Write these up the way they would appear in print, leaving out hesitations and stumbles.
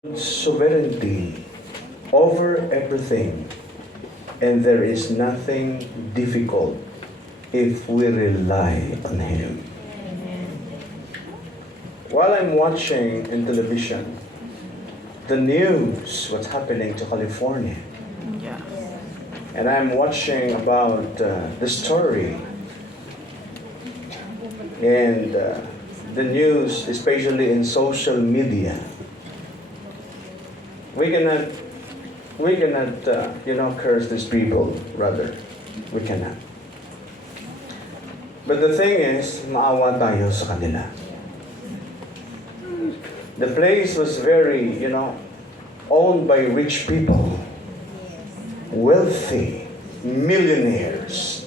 sovereignty over everything, and there is nothing difficult if we rely on Him. While I'm watching in television the news, what's happening to California, and I'm watching about the story and the news, especially in social media. We cannot, curse these people, brother. We cannot. But the thing is, maawa tayo sa kanila. The place was very, owned by rich people, wealthy, millionaires,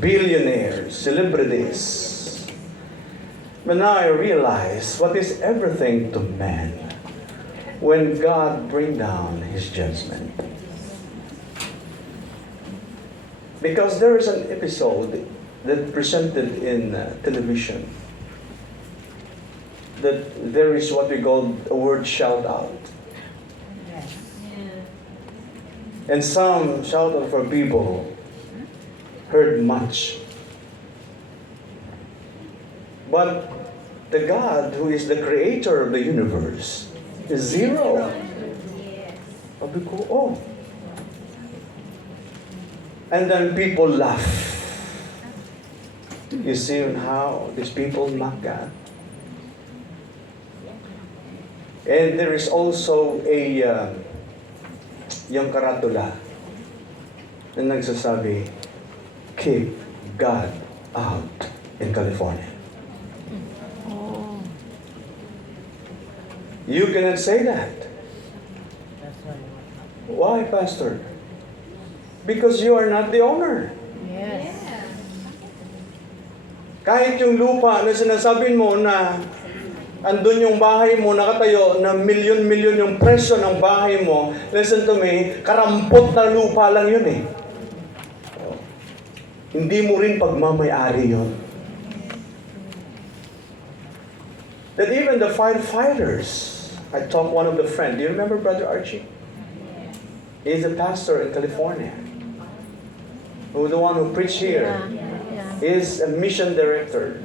billionaires, celebrities. But now I realize what is everything to man when God bring down His judgment. Because there is an episode that presented in television that there is what we call a word shout out. And some shout out for people heard much. But the God who is the creator of the universe is zero. Sabi ko, oh. And then people laugh. You see how these people mock God. And there is also yung karatula na nagsasabi, keep God out in California. You cannot say that. Why, Pastor? Because you are not the owner. Yes. Kahit yung lupa na sinasabi mo na andun yung bahay mo nakatayo na milyon-milyon yung presyo ng bahay mo, listen to me, karampot na lupa lang yun eh. Hindi mo rin pagmamayari yun. That even the firefighters, I talked one of the friends. Do you remember Brother Archie? He's a pastor in California. Who the one who preached here. Yeah. He's a mission director.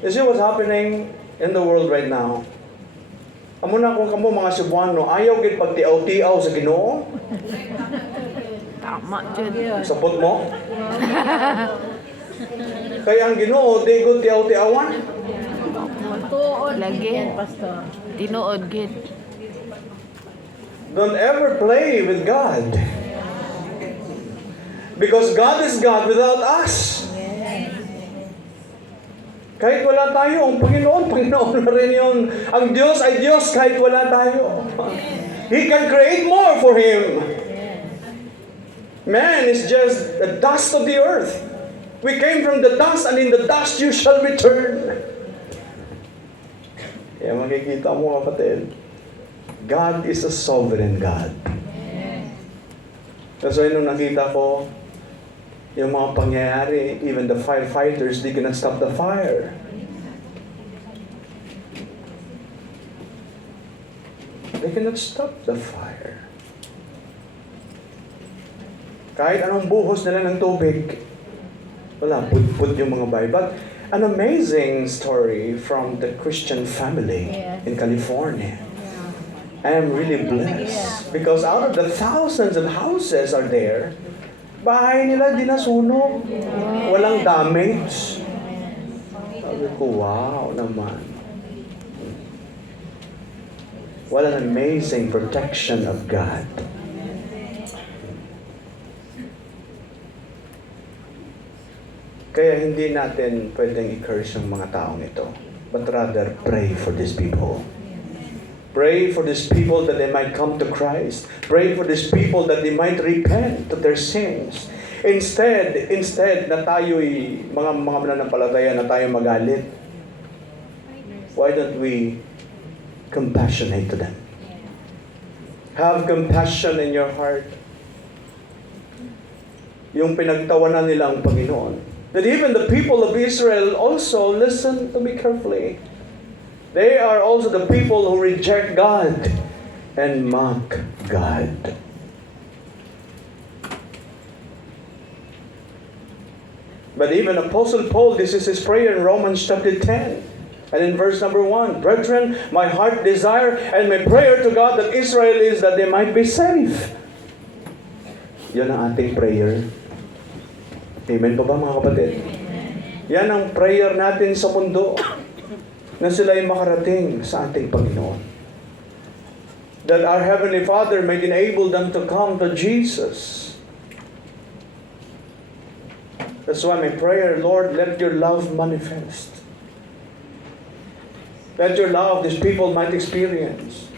You see what's happening in the world right now? Amo na kung kamo mga Cebuano, ayaw gid pagtiaw-tiaw sa Ginoo. Tama dyan. Sapot mo? Kaya ang Ginoo, di gud tiaw-tiawan. Tuod lagi. Pastor. Tinuod gid. Don't ever play with God. Because God is God without us. Kahit wala tayo, ang Panginoon na rin yun. Ang Diyos ay Diyos kahit wala tayo. He can create more for Him. Man is just the dust of the earth. We came from the dust, and in the dust you shall return. Kaya makikita mo, kapatid, God is a sovereign God. Kasi nung nakita ko, yung mga pangyayari, even the firefighters, they cannot stop the fire. They cannot stop the fire. Kahit anong buhos nila ng tubig, wala, put yung mga bahay. But an amazing story from the Christian family in California. I am really blessed because out of the thousands of houses are there, bahay nila di nasunog. Walang damage. Sabi ko, wow naman. What an amazing protection of God. Kaya hindi natin pwedeng i-curse yung mga taong ito. But rather, pray for these people. Pray for these people that they might come to Christ. Pray for these people that they might repent of their sins. Instead na tayo'y mga mananampalataya na tayo magalit, why don't we compassionate to them? Have compassion in your heart. Yung pinagtawanan nila ang Panginoon. That even the people of Israel also, listen to me carefully, They are also the people who reject God and mock God. But even Apostle Paul, this is his prayer in Romans chapter 10. And in verse number 1, Brethren, my heart desire and my prayer to God that Israel is that they might be saved. Yan ang ating prayer. Amen pa ba mga kapatid? Yan ang prayer natin sa mundo. Na sila ay makarating sa ating Panginoon. That our Heavenly Father may enable them to come to Jesus. That's why my prayer, Lord, let your love manifest. Let your love these people might experience.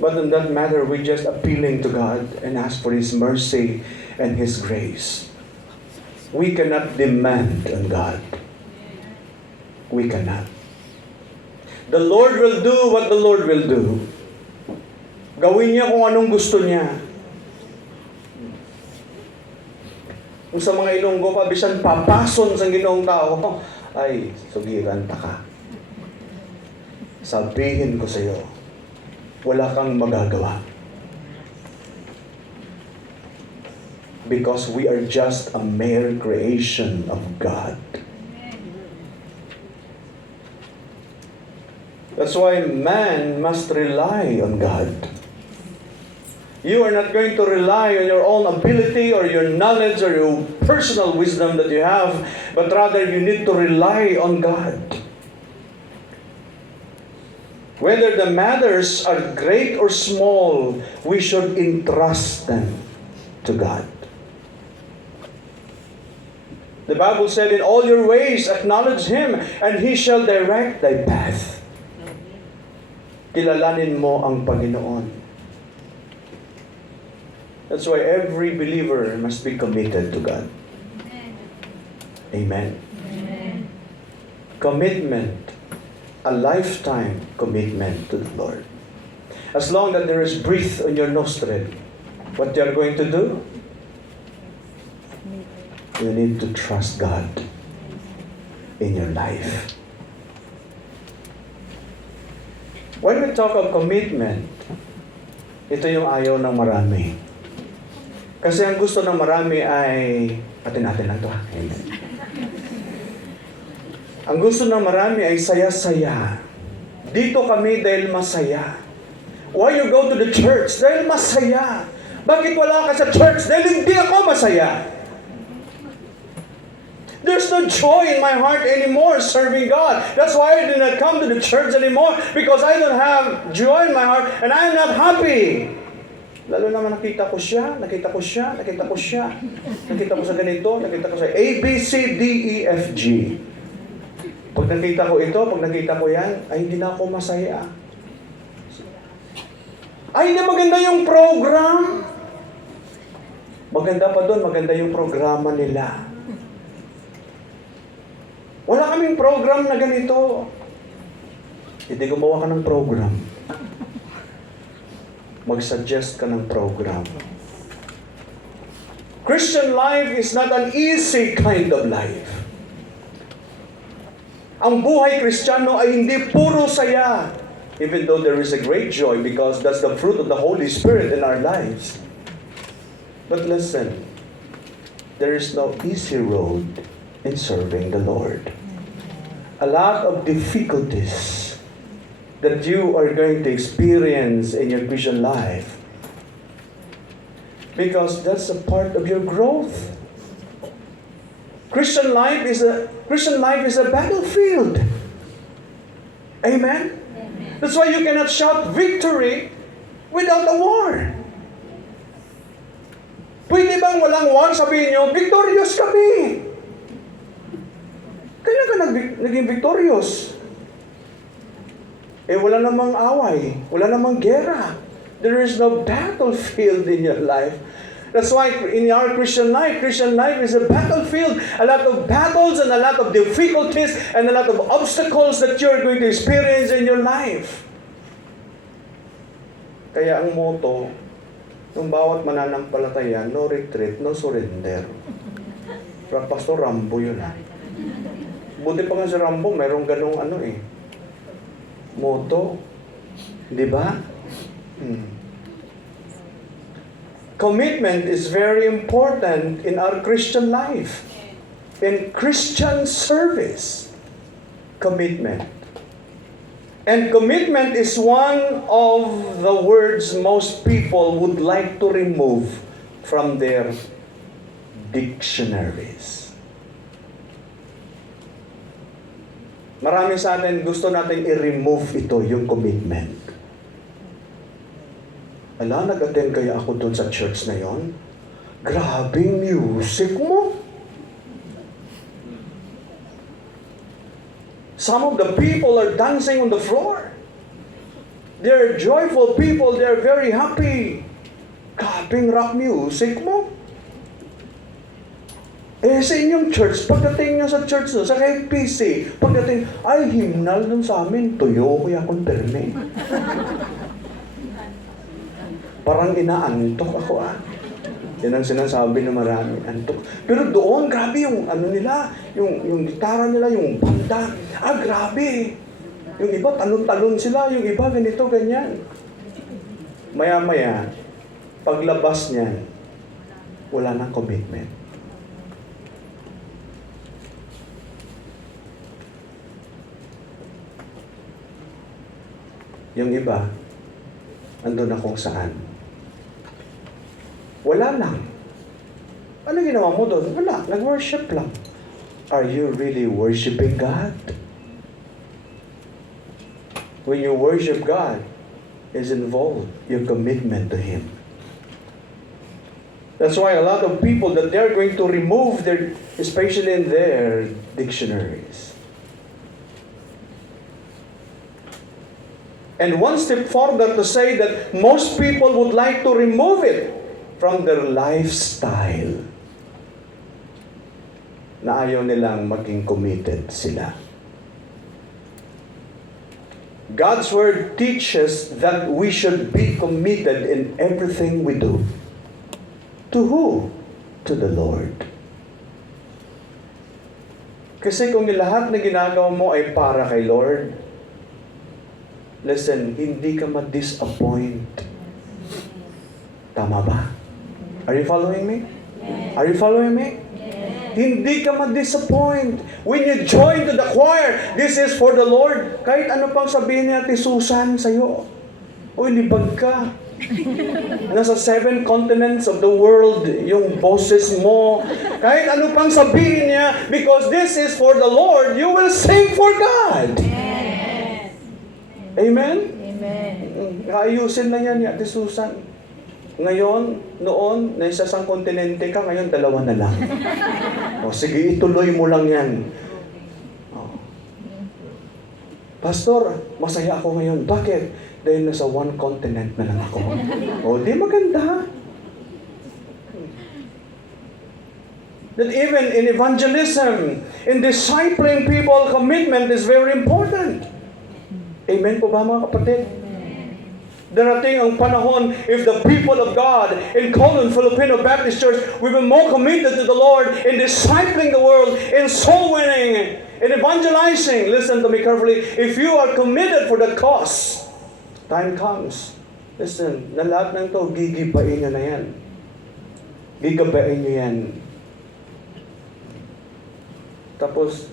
But in that matter, we're just appealing to God and ask for His mercy and His grace. We cannot demand on God. We cannot. The Lord will do what the Lord will do. Gawin niya kung anong gusto niya. Kung sa mga Ilonggo pa, bisan papason sa Ginoong tao, ay, sugiran ta ka. Sabihin ko sa iyo, wala kang magagawa. Because we are just a mere creation of God. That's why man must rely on God. You are not going to rely on your own ability or your knowledge or your personal wisdom that you have, but rather you need to rely on God. Whether the matters are great or small, we should entrust them to God. The Bible said, in all your ways acknowledge Him, and He shall direct thy path. Kilalanin mo ang Panginoon. That's why every believer must be committed to God. Amen. Amen. Commitment. A lifetime commitment to the Lord. As long that there is breath on your nostril, what you are going to do? You need to trust God in your life. When we talk of commitment, ito yung ayaw ng marami. Kasi ang gusto ng marami ay, natin lang ito ha. Amen. Ang gusto ng marami ay saya-saya. Dito kami dahil masaya. Why you go to the church? Dahil masaya. Bakit wala ka sa church? Dahil hindi ako masaya. There's no joy in my heart anymore serving God. That's why I do not come to the church anymore, because I don't have joy in my heart and I am not happy. Lalo naman nakita ko siya. Nakita ko sa ganito, nakita ko sa A, B, C, D, E, F, G. Pag nakita ko ito, pag nakita ko yan, ay hindi na ako masaya. Ay, hindi maganda yung program. Maganda pa doon, maganda yung programa nila. Wala kaming program na ganito. Hindi gumawa ka ng program. Mag-suggest ka ng program. Christian life is not an easy kind of life. Ang buhay Kristiyano ay hindi puro saya. Even though there is a great joy because that's the fruit of the Holy Spirit in our lives. But listen, there is no easy road in serving the Lord. A lot of difficulties that you are going to experience in your Christian life, because that's a part of your growth. Christian life is a battlefield. Amen? That's why you cannot shout victory without a war. Pwede bang walang war? Sabihin nyo, victorious kami. Kaya ka naging victorious. Wala namang away. Wala namang gera. There is no battlefield in your life. That's why in our Christian life is a battlefield. A lot of battles and a lot of difficulties and a lot of obstacles that you're going to experience in your life. Kaya ang motto ng bawat mananampalataya, no retreat, no surrender. Pero Pastor Rambo yun. Buti pa nga si Rambo, mayroong ganong motto. Di ba? Commitment is very important in our Christian life. In Christian service. Commitment. And commitment is one of the words most people would like to remove from their dictionaries. Marami sa atin gusto natin i-remove ito, yung commitment. Nag-attend kaya ako doon sa church na yon? Grabing music mo. Some of the people are dancing on the floor. They're joyful people, they're very happy. Grabing rock music mo. Sa inyong church, pagdating nyo sa church nyo, sa KPC, pagdating, ay, himnal dun sa amin, tuyo ko yakong perme. Parang inaantok ako Yan ang sinasabi ng marami, antok. Pero doon, grabe yung nila, yung gitara nila, yung banda. Grabe. Yung iba, talon-talon sila, yung iba, ganito, ganyan. Maya-maya, paglabas niyan, wala nang commitment. Yung iba, andun na kung saan. Wala lang. Ano ginawa mo doon? Wala. Nag-worship lang. Are you really worshiping God? When you worship God, is involved your commitment to Him. That's why a lot of people that they're going to remove their, especially in their dictionaries. And one step further to say that most people would like to remove it from their lifestyle. Na ayaw nilang maging committed sila. God's Word teaches that we should be committed in everything we do. To who? To the Lord. Kasi kung lahat na ginagawa mo ay para kay Lord, listen, hindi ka ma-disappoint. Tama ba? Are you following me? Yes. Are you following me? Yes. Hindi ka ma-disappoint. When you join to the choir, this is for the Lord. Kahit ano pang sabihin ni Ate Susan sa'yo, uy, libag ka. Nasa 7 continents of the world, yung boses mo. Kahit ano pang sabihin niya, because this is for the Lord, you will sing for God. Amen? Amen. Ayusin na yan ni Ate Susan. Ngayon, noon, na isa sang kontinente ka, ngayon 2 na lang. O sige, ituloy mo lang yan. O. Pastor, masaya ako ngayon. Bakit? Dahil nasa 1 continent na lang ako. O, di maganda. That even in evangelism, in discipling people, commitment is very important. Amen po ba mga kapatid? Darating ang panahon, if the people of God in Colon Filipino Baptist Church, we will more committed to the Lord in discipling the world, in soul winning, in evangelizing. Listen to me carefully. If you are committed for the cause, time comes. Listen, na lahat ng to, gigibain nyo na yan. Gigabain nyo yan. Tapos,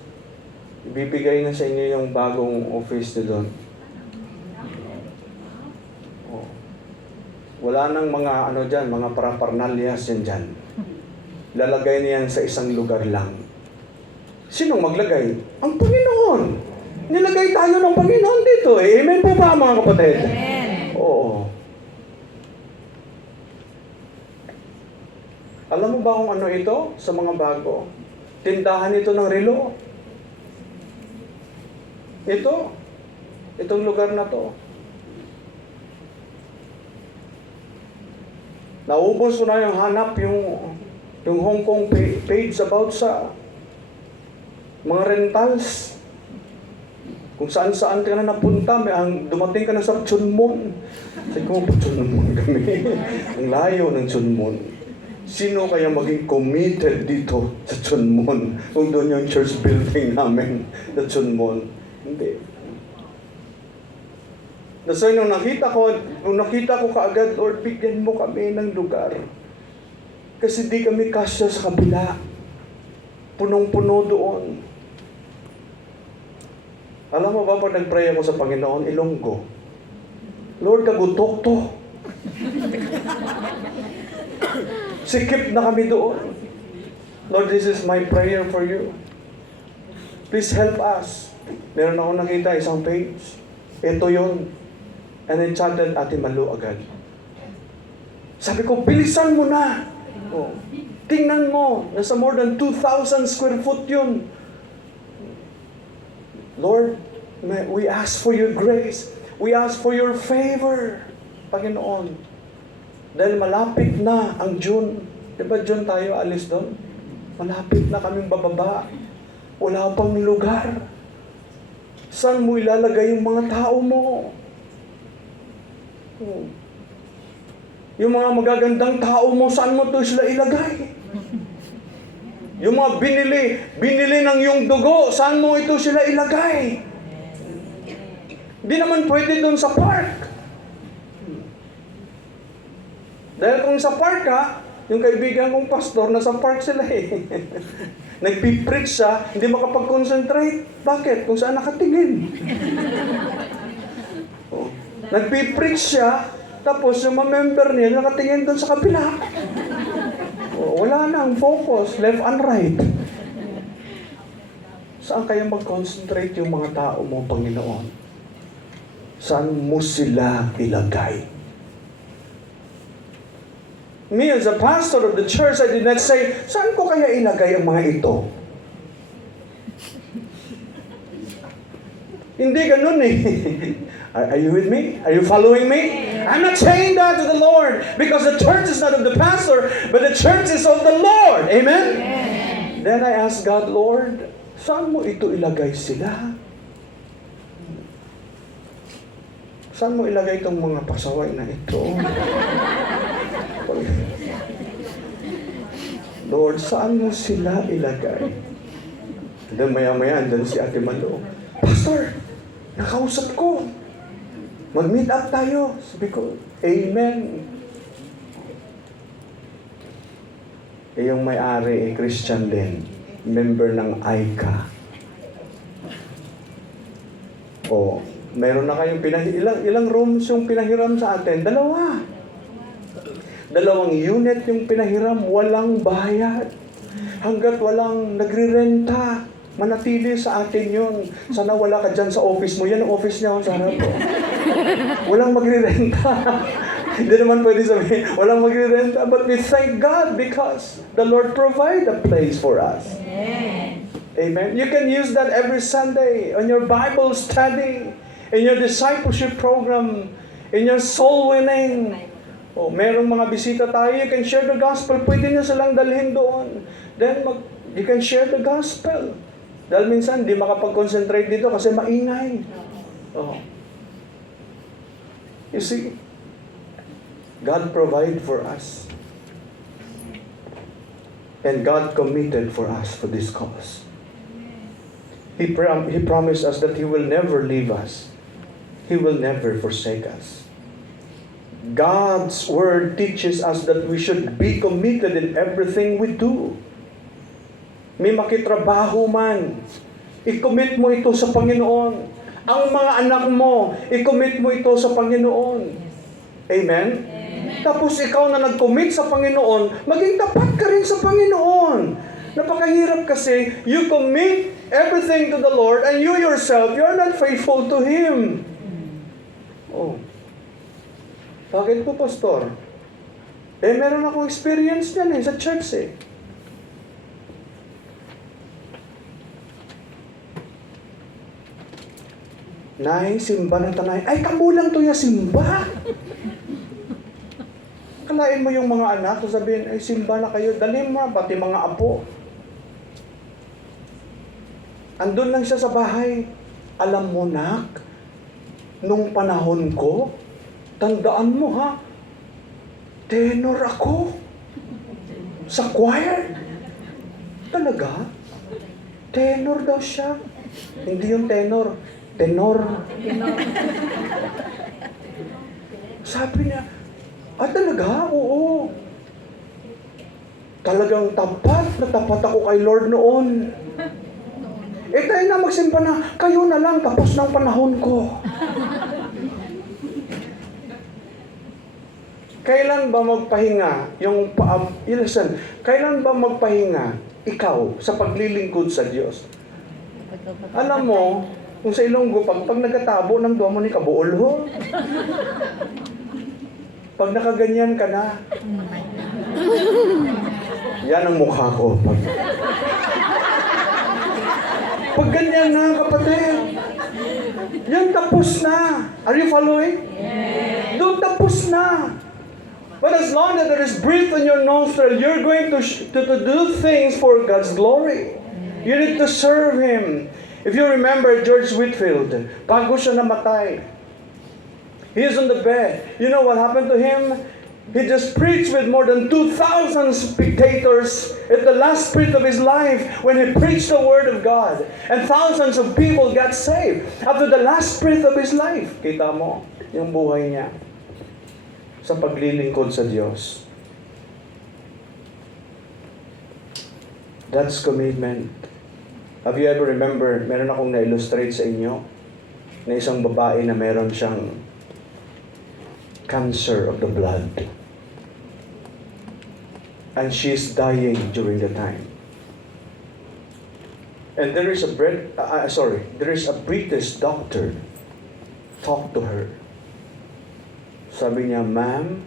ibibigay na sa inyo yung bagong office nyo doon. Wala nang mga dyan, mga paraparnalyas yan dyan. Lalagay niyan sa isang lugar lang. Sinong maglagay? Ang Panginoon. Nilagay tayo ng Panginoon dito. Amen po ba mga kapatid? Amen. Oo. Alam mo ba kung ano ito sa mga bago? Tindahan ito ng relo. Itong lugar na to. Naubos ko na yung hanap yung Hong Kong page about sa mga rentals. Kung saan-saan ka na napunta, dumating ka na sa Chunmon. Sabi ko, Chunmon kami. Ang layo ng Chunmon. Sino kaya maging committed dito sa Chunmon? Kung doon yung church building namin sa Chunmon. Hindi. So, nung nakita ko kaagad, Lord, bigyan mo kami ng lugar. Kasi di kami kasya sa kabila. Punong-puno doon. Alam mo ba, pag nag-pray ako sa Panginoon, Ilonggo, Lord, kagutok to. Sikip na kami doon. Lord, this is my prayer for you. Please help us. Meron ako nakita isang page. Ito yon. And I chatted Ate Malu agad. Sabi ko, bilisan mo na. Oh. Tingnan mo, nasa more than 2,000 square foot yun. Lord, we ask for your grace. We ask for your favor, Panginoon. Dahil malapit na ang June. Diba June tayo alis doon? Malapit na kaming bababa. Wala pang lugar. Saan mo ilalagay yung mga tao mo? Yung mga magagandang tao mo, saan mo to sila ilagay? Yung mga binili ng yung dugo, saan mo ito sila ilagay? Di naman pwede doon sa park. Dahil kung sa park yung kaibigan kong pastor, nasa park sila Nagpipreach siya, hindi makapag-concentrate. Bakit? Kung saan nakatingin. Nagpipreach siya, tapos yung mga member niya nakatingin doon sa kabila. Wala na ang focus, left and right. Saan kaya mag-concentrate yung mga tao mo, Panginoon? Saan mo sila ilagay? Me as a pastor of the church, I did not say, saan ko kaya ilagay ang mga ito? Hindi ganun Are you with me? Are you following me? I'm not saying that to the Lord because the church is not of the pastor, but the church is of the Lord. Amen? Then I asked God, Lord, saan mo ito ilagay sila? Saan mo ilagay itong mga pasaway na ito? Lord, saan mo sila ilagay? Then maya-maya, andun si Ate Malo, Pastor, nakausap ko. Mag-meet up tayo. Sabi ko, Amen. Yung may-ari, Christian din. Member ng ICA. Meron na kayong ilang rooms yung pinahiram sa atin? 2. 2 unit yung pinahiram, walang bayad. Hanggat walang nagrirenta, manatili sa atin yun. Sana wala ka dyan sa office mo. Yan ang office niya sa harap ko. Walang magrirenta. Hindi naman pwede sabihin, walang magrirenta. But we thank God because the Lord provide a place for us. Amen. Amen. You can use that every Sunday on your Bible study, in your discipleship program, in your soul winning. Merong mga bisita tayo, you can share the gospel. Pwede nyo silang dalhin doon. Then, you can share the gospel. Dahil minsan, di makapag-concentrate dito kasi maingay. You see, God provide for us. And God committed for us for this cause. He promised us that He will never leave us. He will never forsake us. God's Word teaches us that we should be committed in everything we do. May makitrabaho man, i-commit mo ito sa Panginoon. Ang mga anak mo, i-commit mo ito sa Panginoon. Amen? Tapos ikaw na nag-commit sa Panginoon, maging tapat ka rin sa Panginoon. Napakahirap kasi, you commit everything to the Lord and you yourself, you are not faithful to Him. Bakit po, Pastor? Meron akong experience niyan sa church Nay, simba ng tanay. Ay, kamulang to ya simba. Kalain mo yung mga anak, sabihin, ay, simba na kayo. Dali mo, pati mga apo. Andun lang siya sa bahay. Alam mo, nak, nung panahon ko, tandaan mo tenor ako. Sa choir? Talaga? Tenor daw siya. Hindi yung tenor. Tenor. Sabi niya, talaga? Oo. Talagang tapat na tapat ako kay Lord noon. Tayo na magsimba na, kayo na lang, tapos ng panahon ko. Kailan ba magpahinga listen, kailan ba magpahinga ikaw sa paglilingkod sa Diyos? Alam mo, kung sa Ilonggo, pag nagatabo ng duwa mo ni kabuol ho. Pag nakaganyan ka na, yan ang mukha ko. Pag ganyan na, kapatid, yan tapos na. Are you following? Yes. Doon tapos na. But as long as there is breath in your nostril, you're going to do things for God's glory. You need to serve Him. If you remember George Whitfield, bago siya namatay, he is on the bed. You know what happened to him? He just preached with more than 2,000 spectators at the last sprint of his life when he preached the Word of God. And thousands of people got saved after the last sprint of his life. Kita mo, yung buhay niya sa paglilingkod sa Diyos. That's commitment. Have you ever remember, meron akong na-illustrate sa inyo na isang babae na meron siyang cancer of the blood. And she's dying during the time. And there is a British doctor talk to her. Sabi niya, ma'am,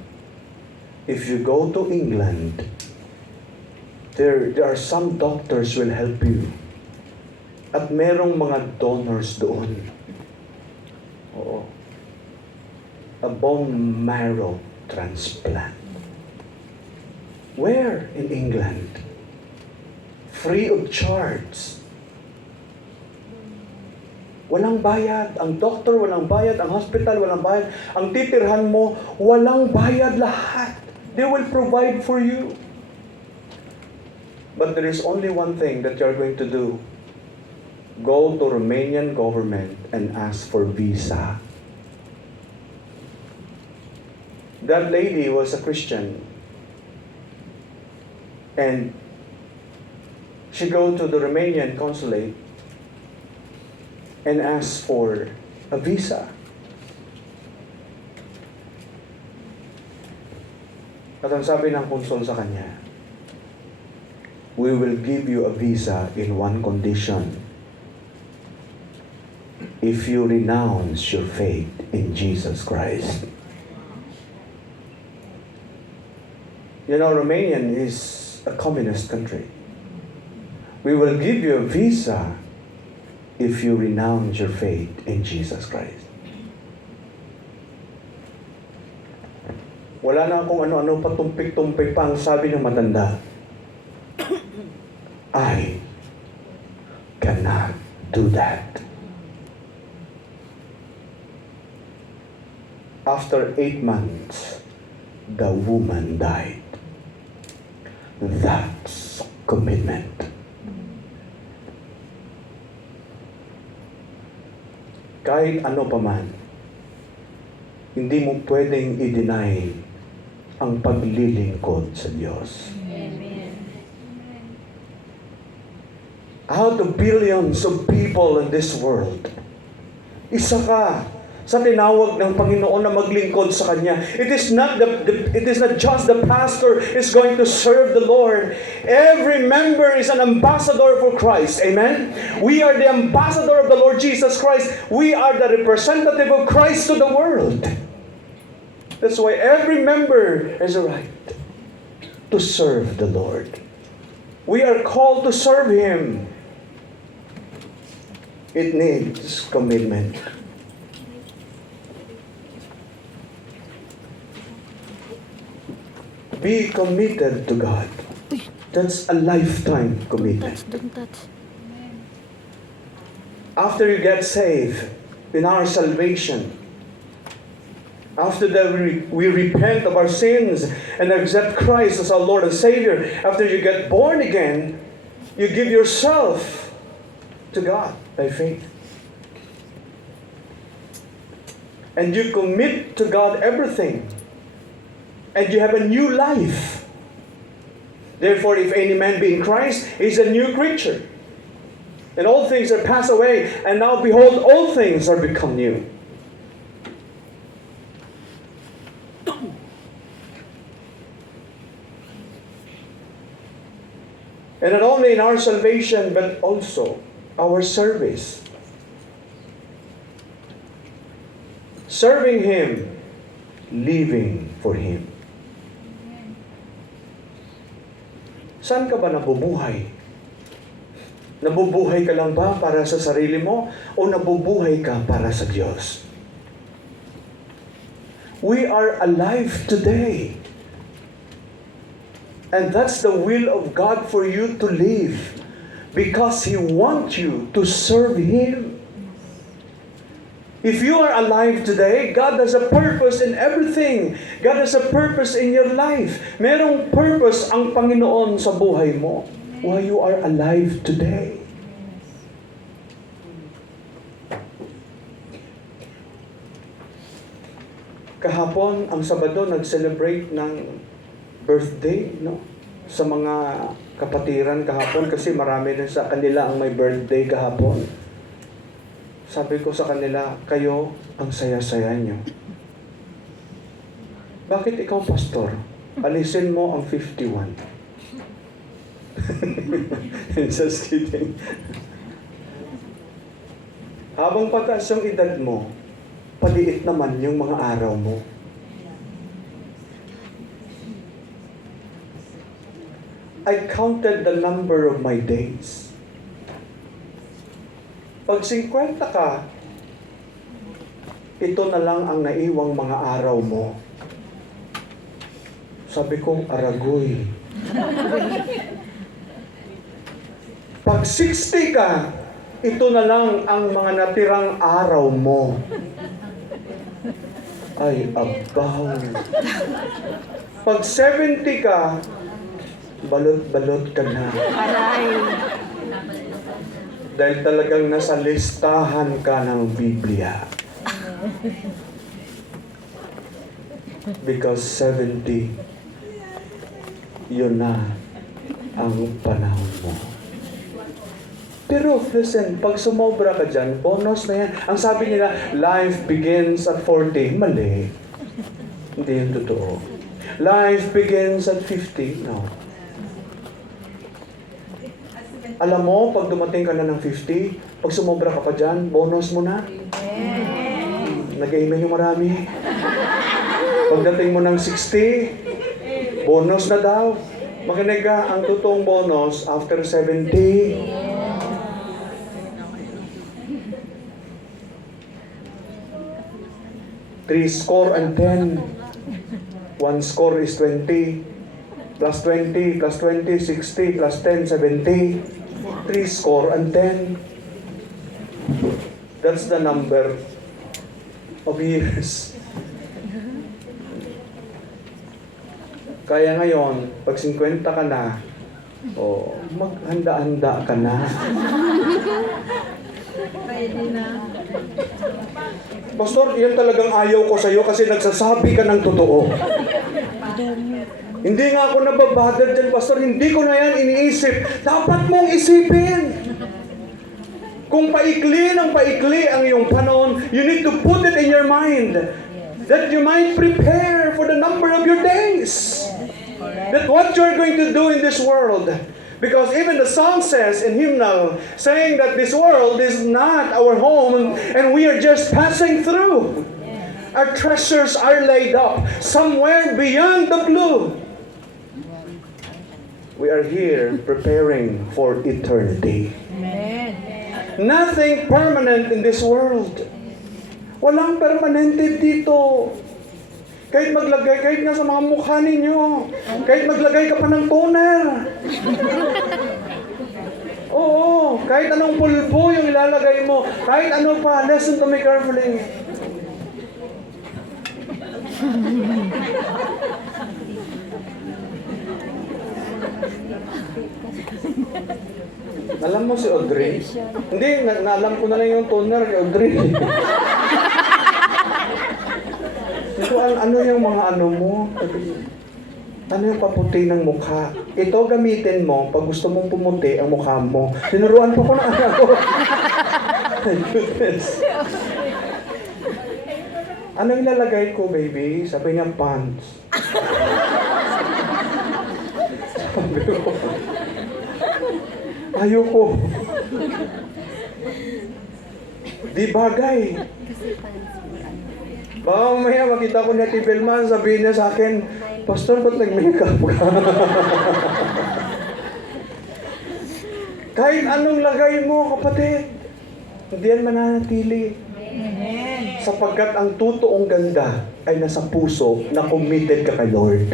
if you go to England, there are some doctors will help you. At merong mga donors doon. Oo. A bone marrow transplant. Where? In England. Free of charge. Walang bayad. Ang doktor, walang bayad. Ang hospital, walang bayad. Ang titirhan mo, walang bayad lahat. They will provide for you. But there is only one thing that you are going to do. Go to Romanian government and ask for visa. That lady was a Christian. And she go to the Romanian consulate and ask for a visa. At ang sabi ng consul sa kanya, we will give you a visa in one condition. If you renounce your faith in Jesus Christ. You know, Romanian is a communist country. We will give you a visa if you renounce your faith in Jesus Christ. Wala na akong ano-ano patumpik-tumpik pa ang sabi ng matanda. I cannot do that. After 8 months, the woman died. That's commitment. Kahit ano pa man, hindi mo pwedeng i-deny ang paglilingkod sa Diyos. Amen. Out of billions of people in this world, isa ka sa tinawag ng Panginoon na maglingkod sa Kanya. It is not just the pastor is going to serve the Lord. Every member is an ambassador for Christ. Amen? We are the ambassador of the Lord Jesus Christ. We are the representative of Christ to the world. That's why every member has a right to serve the Lord. We are called to serve Him. It needs commitment. Be committed to God. That's a lifetime commitment. Don't touch. After you get saved, in our salvation, After that, we repent of our sins and accept Christ as our Lord and Savior. After you get born again, you give yourself to God by faith. And you commit to God everything. And you have a new life. Therefore, if any man be in Christ, he is a new creature. And all things are passed away, and now behold, all things are become new. And not only in our salvation, but also our service. Serving Him, living for Him. Saan ka ba nabubuhay? Nabubuhay ka lang ba para sa sarili mo o nabubuhay ka para sa Diyos? We are alive today. And that's the will of God for you to live. Because He wants you to serve Him. If you are alive today, God has a purpose in everything. God has a purpose in your life. Merong purpose ang Panginoon sa buhay mo. Why you are alive today. Kahapon, ang Sabado, nag-celebrate ng birthday, no? Sa mga kapatiran kahapon kasi marami din sa kanila ang may birthday kahapon. Sabi ko sa kanila, kayo ang saya-saya nyo. Bakit ikaw, pastor? Alisin mo ang 51. Just kidding. Habang pataas yung edad mo, paliit naman yung mga araw mo. I counted the number of my days. Pag 50 ka, ito na lang ang naiwang mga araw mo. Sabi ko, aragoy. Pag 60 ka, ito na lang ang mga natirang araw mo. Ay, abaw. Pag 70 ka, balot-balot ka na. Aray. Dahil talagang nasa listahan ka ng Biblia. Because 70, yun na ang panahon mo. Pero listen, pag sumobra ka dyan, bonus na yan. Ang sabi nila, life begins at 40. Mali. Hindi yun totoo. Life begins at 50. No. Alam mo, pag dumating ka na ng 50, pag sumobra ka pa dyan, bonus mo na. Nag-amen yung marami. Pagdating mo ng 60, bonus na daw. Makinig ka, ang totoong bonus after 70. 10. 1 score is 20. Plus 20, plus 20, 60, plus 10, 70. 3 score and 10. That's the number of years. Kaya ngayon, pag 50 ka na, maghanda-handa ka na. Pastor, yan talagang ayaw ko sa'yo kasi nagsasabi ka ng totoo. Hindi nga ako nababother dyan, Pastor. Hindi ko na yan iniisip. Dapat mong isipin. Kung paikli ng paikli ang iyong panahon, you need to put it in your mind that you might prepare for the number of your days. That what you're going to do in this world. Because even the song says in hymnal, saying that this world is not our home and we are just passing through. Our treasures are laid up somewhere beyond the blue. We are here preparing for eternity. Amen. Nothing permanent in this world. Walang permanente dito. Kahit nga sa mga mukha ninyo. Kahit maglagay ka pa ng toner. Oo, kahit anong pulbo yung ilalagay mo. Kahit ano pa, listen to me carefully. Alam mo si Audrey? Hindi, naalam ko na lang yung toner ni Audrey. Ito, ano yung mga ano mo? Ano yung paputi ng mukha? Ito gamitin mo pag gusto mong pumuti ang mukha mo. Tinuruan po ko ng anak ko. My goodness. Ano ilalagay ko, baby? Sabi niya, pants. Sabi ko, ayoko. Di bagay. Baka mamaya makita ko ni Ate Belma, sabihin niya sa akin, Pastor, ba't nag-makeup ka? Kahit anong lagay mo, kapatid, hindi yan mananatili. Sapagkat ang totoong ganda ay nasa puso na committed ka kay Lord.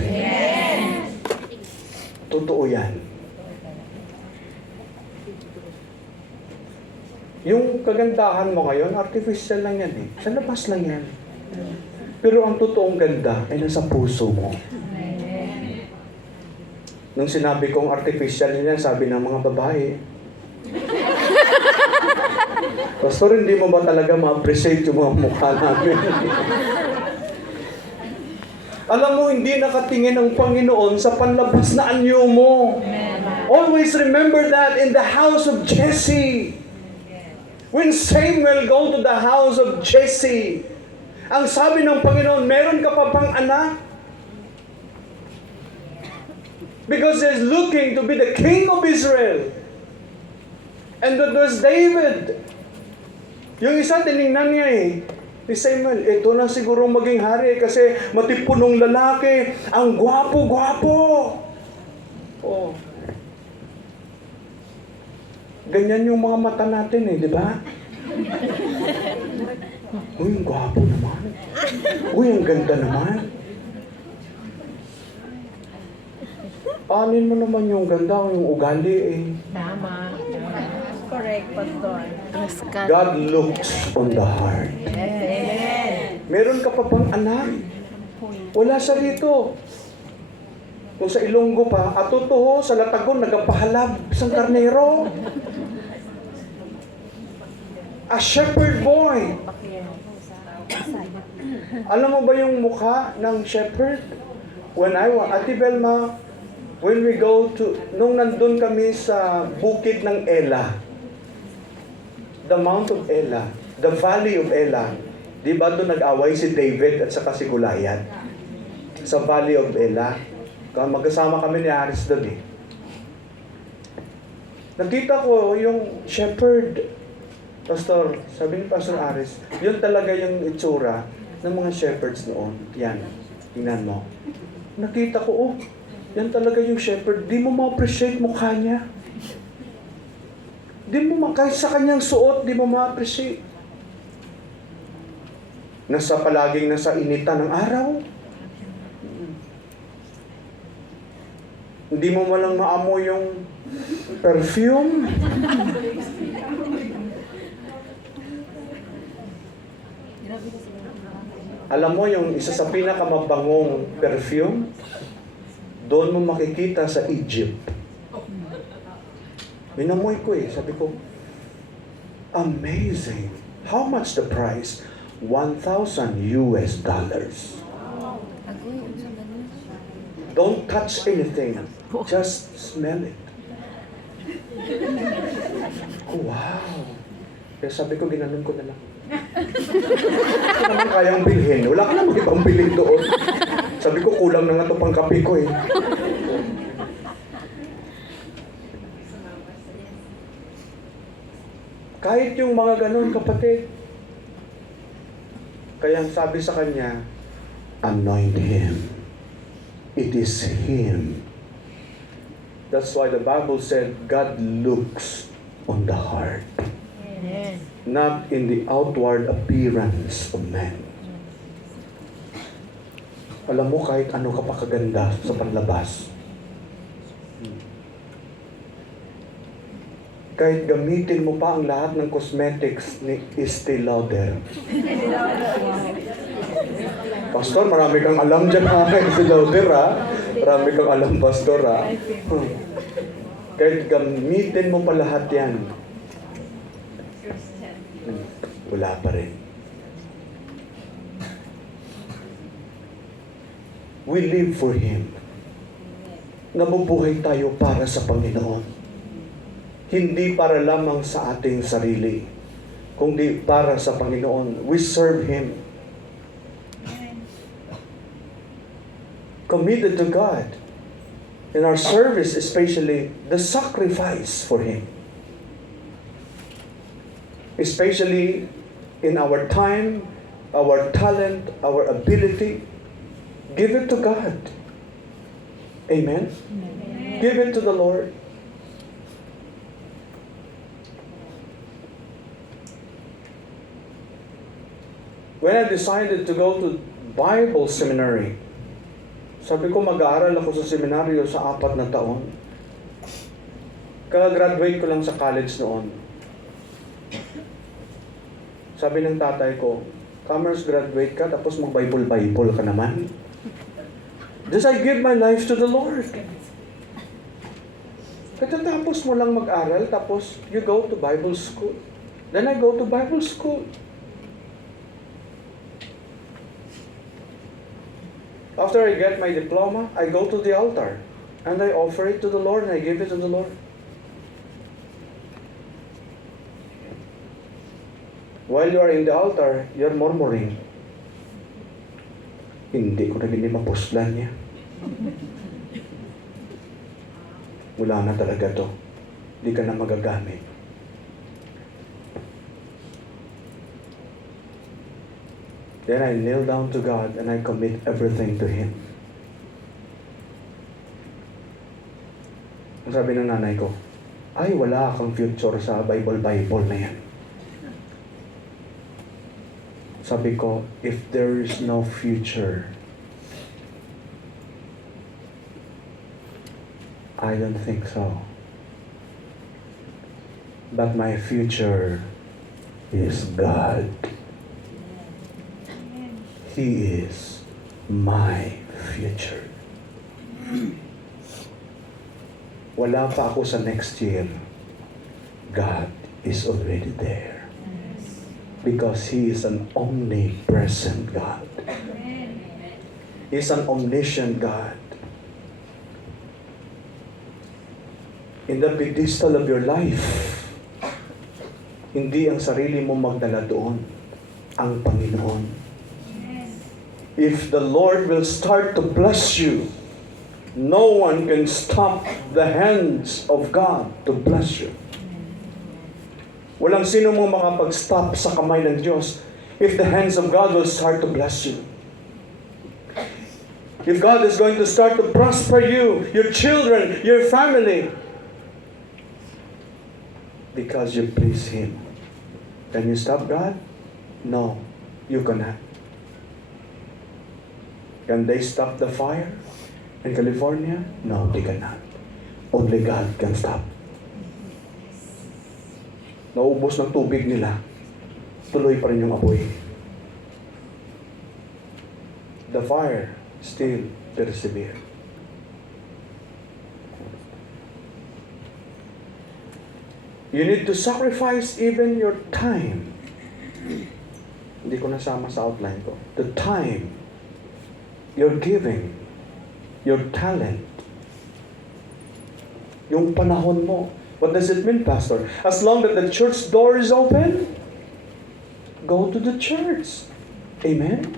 Totoo yan. Yung kagandahan mo ngayon, artificial lang yan eh. Sa labas lang yan. Pero ang totoong ganda ay nasa puso mo. Nung sinabi kong artificial yan, sabi ng mga babae, Pastor, hindi mo ba talaga ma-appreciate yung mga mukha namin? Alam mo, hindi nakatingin ang Panginoon sa panlabas na anyo mo. Always remember that in the house of Jesse. When Samuel go to the house of Jesse, ang sabi ng Panginoon, meron ka pa bang anak? Because he's looking to be the king of Israel. And that was David. Yung isa, tinignan niya eh. Ni Samuel, ito na siguro maging hari kasi matipunong lalaki, ang gwapo-gwapo. Oh. Ganyan yung mga mata natin eh, di ba? Uy, ang gwapo naman. Uy, ang ganda naman. Anin mo naman yung ganda, yung ugali eh. Tama. Correct, Pastor. God looks on the heart. Amen. Meron ka pa bang anak? Wala siya rito. Kung sa Ilonggo pa, at totoo, sa Latagon, nagapahalab isang karnero. A shepherd boy. Alam mo ba yung mukha ng shepherd? Ate Belma, when we go to, nung nandun kami sa bukid ng Ela, the Mount of Ela, the Valley of Ela, di ba doon nag-away si David at saka si Goliath? Sa Valley of Ela. Magkasama kami ni Aris doon eh. Nakita ko yung shepherd. Pastor, sabi ni Pastor Aris, yun talaga yung itsura ng mga shepherds noon. Yan, tingnan mo. Nakita ko, yan talaga yung shepherd. Di mo ma-appreciate mukha niya. Di mo kahit sa kanyang suot, di mo ma-appreciate. Palaging nasa initan ng araw. Hindi mo malang maamoy yung perfume. Alam mo yung isa sa pinakamabangong perfume, doon mo makikita sa Egypt. Minamoy ko eh. Sabi ko, amazing. How much the price? $1,000 US. Don't touch anything. Just smell it. Oh, wow. Kaya sabi ko, ginanon ko na lang. Ito naman kayang bilhin. Wala ka naman ibang bilhin doon. Sabi ko, kulang na nga ito pang kape ko eh. Kahit yung mga ganun, kapatid. Kaya sabi sa kanya, anoint him. It is him. That's why the Bible said, God looks on the heart. Amen. Not in the outward appearance of man. Alam mo, kahit ano ka pa kaganda sa panlabas, kahit gamitin mo pa ang lahat ng cosmetics ni Estee Lauder, Pastor, marami kang alam dyan ha. Si Lauder ha. Marami kang alam, Pastor ha. Kahit gamitin mo pa lahat yan, wala pa rin. We live for Him. Nabubuhay tayo para sa Panginoon. Hindi para lamang sa ating sarili, kundi para sa Panginoon. We serve Him. Committed to God. In our service, especially the sacrifice for Him. Especially in our time, our talent, our ability, give it to God. Amen? Give it to the Lord. When I decided to go to Bible seminary, sabi ko mag-aaral ako sa seminaryo sa 4 na taon. Kaka-graduate ko lang sa college noon. Sabi ng tatay ko, Commerce graduate ka, tapos mag-Bible ka naman. Just I give my life to the Lord. Katatapos mo lang mag-aral, tapos you go to Bible school. Then I go to Bible school. After I get my diploma, I go to the altar. And I offer it to the Lord and I give it to the Lord. While you are in the altar, you're murmuring. Hindi ko na mapuslan niya. Wala na talaga to. Hindi ka na magagamit. Then I kneel down to God and I commit everything to Him. Ang sabi ng nanay ko, ay wala kang future sa Bible na yan. Sabi ko, if there is no future, I don't think so. But my future is God. He is my future. Wala pa ako sa next year. God is already there. Because He is an omnipresent God. He is an omniscient God. In the pedestal of your life, hindi ang sarili mo magdala doon, ang Panginoon. If the Lord will start to bless you, no one can stop the hands of God to bless you. Walang sino mo makapag-stop sa kamay ng Diyos if the hands of God will start to bless you. If God is going to start to prosper you, your children, your family, because you please Him. Can you stop God? No, you cannot. Can they stop the fire in California? No, they cannot. Only God can stop. Naubos ng tubig nila, tuloy pa rin yung apoy. The fire still persevere. You need to sacrifice even your time. Hindi ko nasama sa outline ko. The time, your giving, your talent, yung panahon mo. What does it mean, Pastor? As long that the church door is open, go to the church. Amen?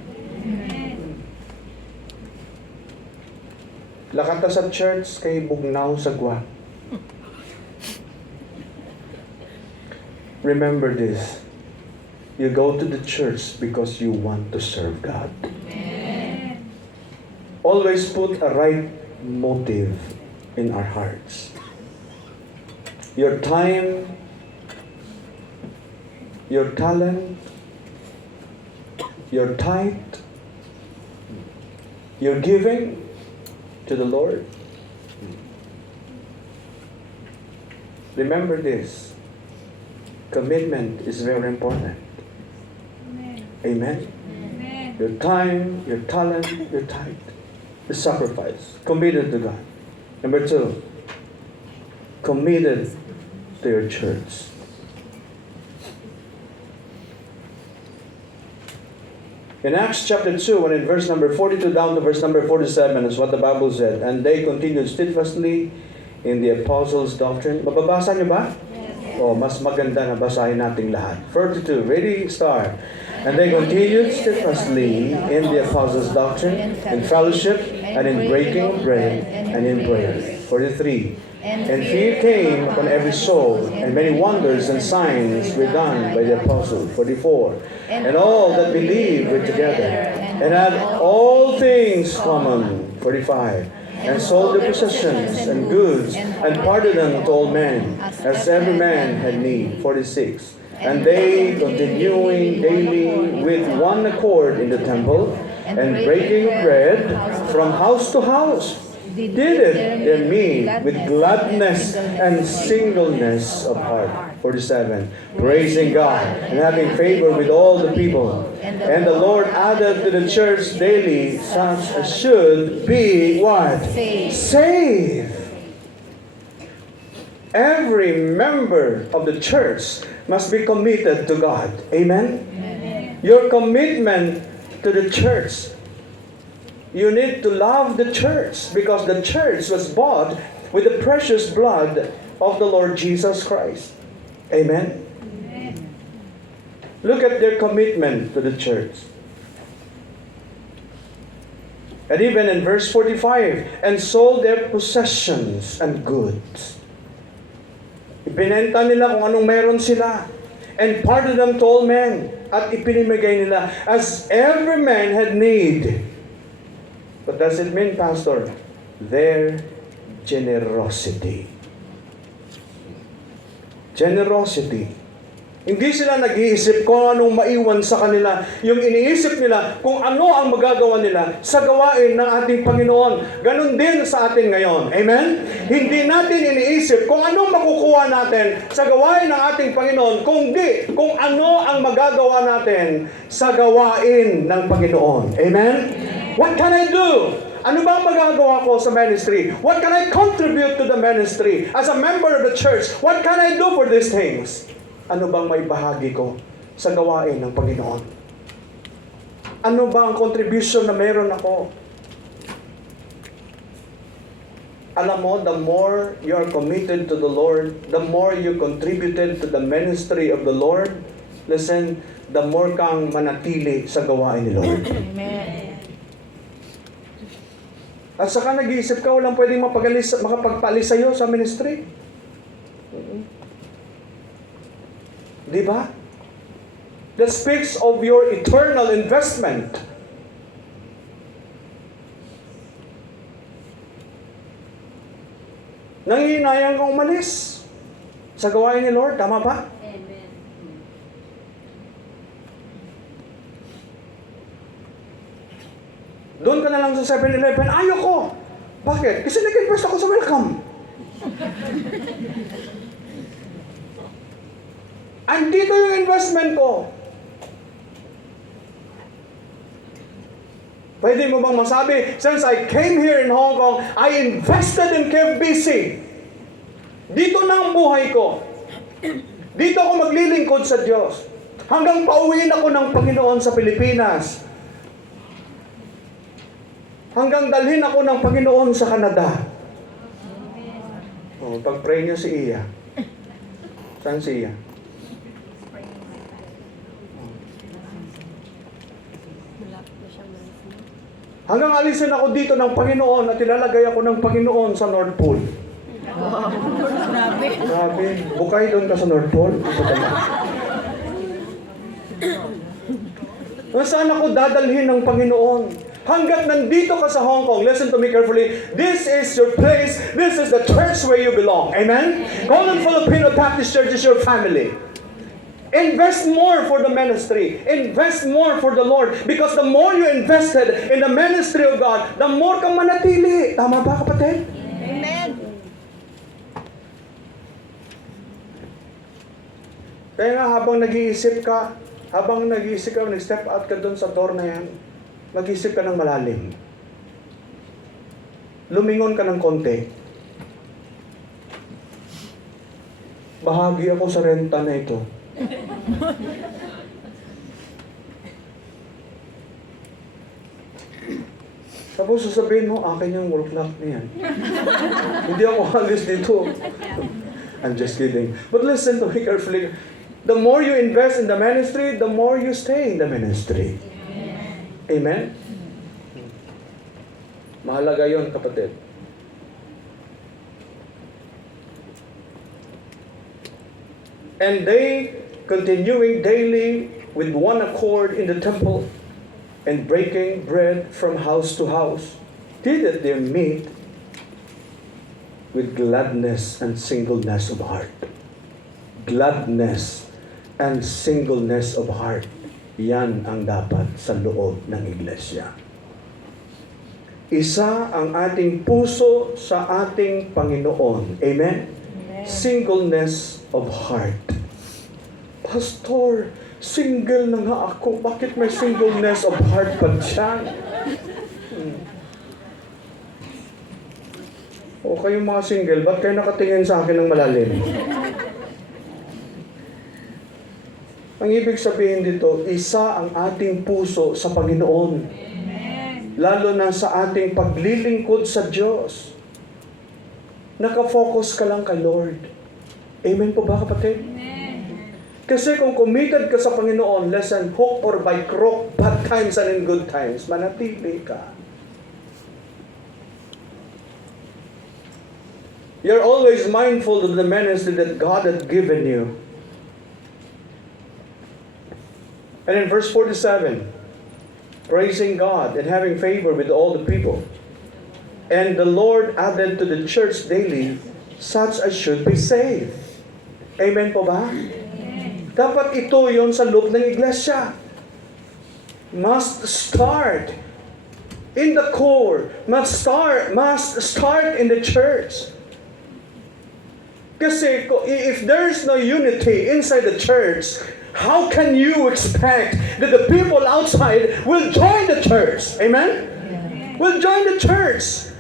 Lakata sa church kay bugnaw sa gwa. Remember this. You go to the church because you want to serve God. Always put a right motive in our hearts. Your time, your talent, your tithe, your giving to the Lord. Remember this. Commitment is very important. Amen? your time, your talent, your tithe, the sacrifice, committed to God. Number 2, committed to your church. In Acts chapter 2, and in verse number 42 down to verse number 47 is what the Bible said. And they continued steadfastly in the apostles' doctrine. Mababasa niyo ba? O, mas maganda na basahin nating lahat. 42, ready, start. And they continued steadfastly in the apostles' doctrine, in fellowship, and in breaking of bread, and in prayer. 43. And fear came upon every soul, and many wonders and signs were done by the apostles. 44. And all that believed were together, and had all things common. 45. And sold their possessions and goods, and parted them to all men, as every man had need. 46. And they, continuing daily with one accord in the temple, and breaking bread from house to house, did it their meat with gladness and singleness of heart. 47. Praising God and having favor with all the people. And the Lord added to the church daily such as should be what? Saved. Every member of the church must be committed to God. Amen? Your commitment to the church. You need to love the church because the church was bought with the precious blood of the Lord Jesus Christ. Amen? Look at their commitment to the church. And even in verse 45, and sold their possessions and goods. Ibinenta nila kung anong meron sila. And parted them to all men. At ipinimigay nila as every man had need. What does it mean, Pastor? Their generosity. Generosity. Hindi sila nag-iisip kung anong maiwan sa kanila. Yung iniisip nila kung ano ang magagawa nila sa gawain ng ating Panginoon. Ganon din sa atin ngayon. Amen? Hindi natin iniisip kung anong makukuha natin sa gawain ng ating Panginoon, kundi kung ano ang magagawa natin sa gawain ng Panginoon. Amen? What can I do? Ano bang magagawa ko sa ministry? What can I contribute to the ministry? As a member of the church, what can I do for these things? Ano bang may bahagi ko sa gawain ng Panginoon? Ano ba ang contribution na meron ako? Alam mo, the more you are committed to the Lord, the more you contributed to the ministry of the Lord, listen, the more kang manatili sa gawain ni Lord. Amen. At saka nag-iisip ka, walang pwedeng makapagpaalis sa'yo sa ministry. Di ba? That speaks of your eternal investment. Nangihinayang kang umalis sa gawain ni Lord. Tama ba? Doon ka na lang sa 7-Eleven, ayoko. Bakit? Kasi nag-invest ako sa welcome. Andito yung investment ko. Pwede mo bang masabi, since I came here in Hong Kong, I invested in KFBC. Dito na ang buhay ko. Dito ako maglilingkod sa Diyos. Hanggang pauwiin ako ng Panginoon sa Pilipinas. Hanggang dalhin ako ng Panginoon sa Canada. Oh, pag-pray niyo si Iya. Saan si Iya? Hanggang alisin ako dito ng Panginoon at ilalagay ako ng Panginoon sa North Pole. Grabe. Grabe. Bukay doon ka sa North Pole. Saan ako dadalhin ng Panginoon? Hanggat nandito ka sa Hong Kong, listen to me carefully, this is your place, this is the church where you belong. Amen? Golden Filipino Baptist Church is your family. Invest more for the ministry. Invest more for the Lord. Because the more you invested in the ministry of God, the more kang manatili. Tama ba, kapatid? Amen. Kaya nga habang nag-iisip ka, Habang nag-iisip ka, nag-step out ka doon sa door na yan, mag-isip ka ng malalim. Lumingon ka ng konti. Bahagi ako sa renta na ito. Tapos sasabihin mo, akin yung wall clock na yan. Hindi ako alis dito. I'm just kidding. But listen to me carefully. The more you invest in the ministry, the more you stay in the ministry. Amen? Mahalaga yun, kapatid. And they, continuing daily with one accord in the temple, and breaking bread from house to house, did their meat with gladness and singleness of heart. Gladness and singleness of heart. Yan ang dapat sa loob ng iglesia. Isa ang ating puso sa ating Panginoon. Amen? Singleness of heart. Pastor, single na nga ako. Bakit may singleness of heart pa dyan? O kayong mga single, ba't kayo nakatingin sa akin ng malalim? Ang ibig sabihin dito, isa ang ating puso sa Panginoon. Lalo na sa ating paglilingkod sa Diyos. Nakafocus ka lang kay Lord. Amen po ba, kapatid? Kasi kung committed ka sa Panginoon, listen, hook or by crook, bad times and in good times, manatili ka. You're always mindful of the ministry that God had given you. And in verse 47, praising God and having favor with all the people. And the Lord added to the church daily such as should be saved. Amen po ba? Dapat ito yon sa loob ng iglesia. Must start in the core. Must start in the church. Kasi if there's no unity inside the church, how can you expect that the people outside will join the church? Amen? Will join the church.